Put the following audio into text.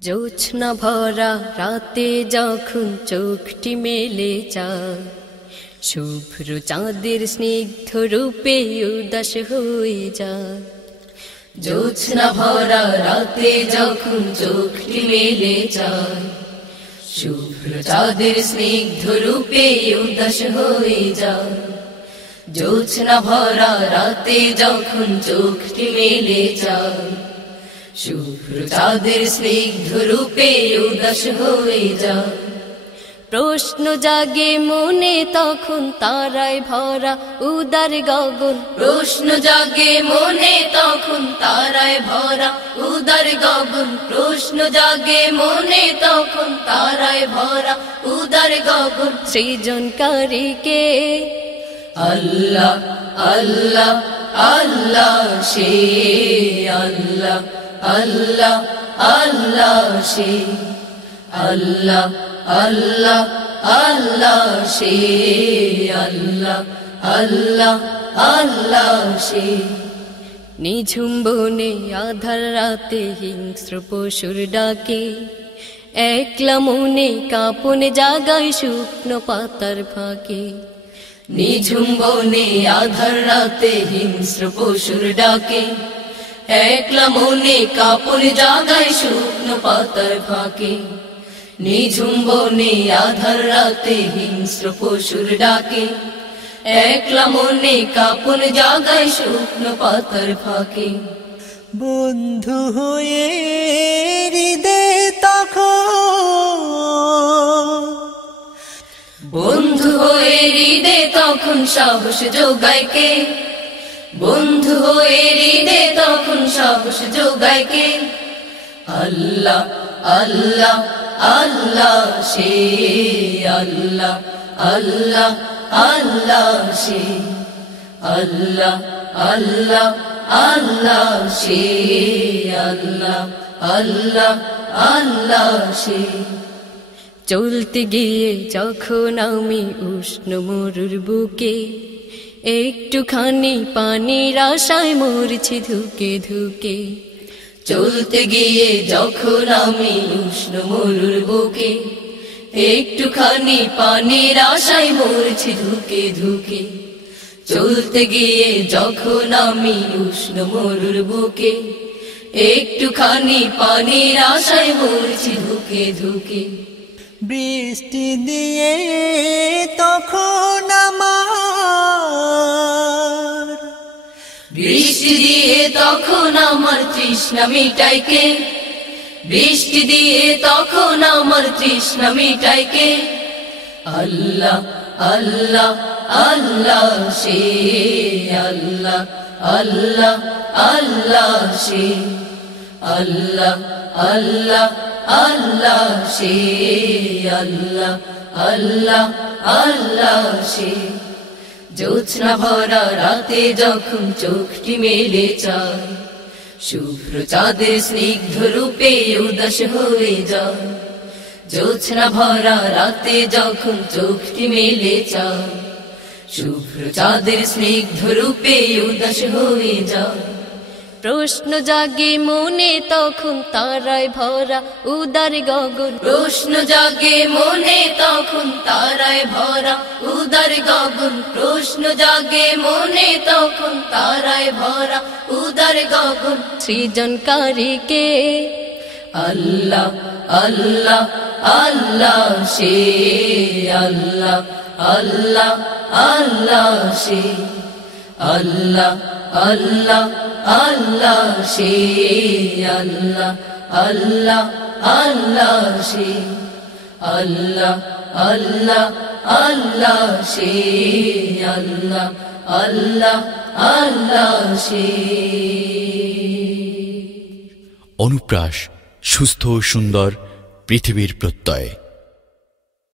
জোছনা ভরা রাতে যখন চোখটি মেলে চায়, শুভ্র চাঁদের স্নিগ্ধ রূপে উদাস হয়ে যায়। জোছনা ভরা রাতে যখন চোখটি মেলে চায়, শুভ্র চাঁদের স্নিগ্ধ রূপে উদাস হয়ে যায়। জোছনা ভরা রাতে যখন চোখটি মেলে চায়, শুভ্র চাঁদের স্নিগ্ধ রূপে উদাস হয়ে যায়। প্রশ্ন জাগে মনে তখন তারায় ভরা উদার গগন, প্রশ্ন জাগে মনে তখন তারায় ভরা উদার গগন, প্রশ্ন জাগে মনে তখন তারায় ভরা উদার গগন। সৃজনকারীকে আল্লাহ আল্লাহ আল্লাহ সে আল্লাহ আল্লাহ আল্লাহ সে আল্লাহ আল্লাহ আল্লাহ সে আল্লাহ আল্লাহ আল্লাহ সে। নিঝুম বনে আধার রাতে হিংস্র পশুর ডাকে, একলা মনে কাঁপন জাগায় শুকনো পাতার ফাঁকে। নিঝুম বনে আধার রাতে হিংস্র পশুর ডাকে, একলা মনে কাঁপন জাগায় শুকনো পাতার ফাঁকে। নিঝুম বনে আধার রাতে হিংস্র পশুর ডাকে, একলা মনে কাঁপন জাগায় শুকনো পাতার ফাঁকে। বন্ধু হয়ে হৃদয়ে তখন, বন্ধু হয়ে হৃদয়ে তখন সাহস যোগায় কে, বন্ধু হয়ে হৃদয়ে তখন সাহস যোগায় কে। আল্লাহ আল্লাহ আল্লাহ সে আল্লাহ আল্লাহ আল্লাহ সে আল্লাহ আল্লাহ আল্লাহ সে আল্লাহ আল্লাহ আল্লাহ সে। চলতে গিয়ে যখন আমি উষ্ণ মরুর বুকে, একটুখানি পানির আশায় মরছি ধুকে ধুকে। চলতে গিয়ে যখন আমি উষ্ণ মরুর বুকে, একটুখানি পানির আশায় মরছি ধুকে ধুকে। চলতে গিয়ে যখন আমি উষ্ণ মরুর বুকে, একটুখানি পানির আশায় মরছি ধুকে ধুকে। বৃষ্টি দিয়ে তখন আমার, বৃষ্টি দিয়ে তখন আমার তৃষ্ণা মিটায় কে, বৃষ্টি দিয়ে তখন আমার তৃষ্ণা মিটায় কে। আল্লাহ আল্লাহ আল্লাহ সে আল্লাহ আল্লাহ আল্লাহ সে আল্লাহ আল্লাহ আল্লাহ সে আল্লাহ আল্লাহ আল্লাহ সে। জোছনা ভরা রাতে যখন চোখটি মেলে চায়, শুভ্র চাঁদের স্নিগ্ধ রূপে উদাস হয়ে যায়। জোছনা ভরা রাতে যখন চোখটি মেলে চায়, শুভ্র চাঁদের স্নিগ্ধ রূপে উদাস হয়ে যায়। প্রশ্ন জাগে মনে তখন তারায় ভরা উদার গগন, প্রশ্ন জাগে মনে তখন তারায় ভরা উদার গগন, প্রশ্ন জাগে মনে তখন তারায় ভরা উদার গগন। সৃজনকারীকে আল্লাহ আল্লাহ আল্লাহ সে আল্লাহ আল্লাহ আল্লাহ সে আল্লাহ আল্লাহ আল্লাহ সে আল্লাহ আল্লাহ আল্লাহ সে আল্লাহ আল্লাহ আল্লাহ সে আল্লাহ আল্লাহ আল্লাহ সে। অনুপ্রাস, সুস্থ ও সুন্দর পৃথিবীর প্রত্যয়।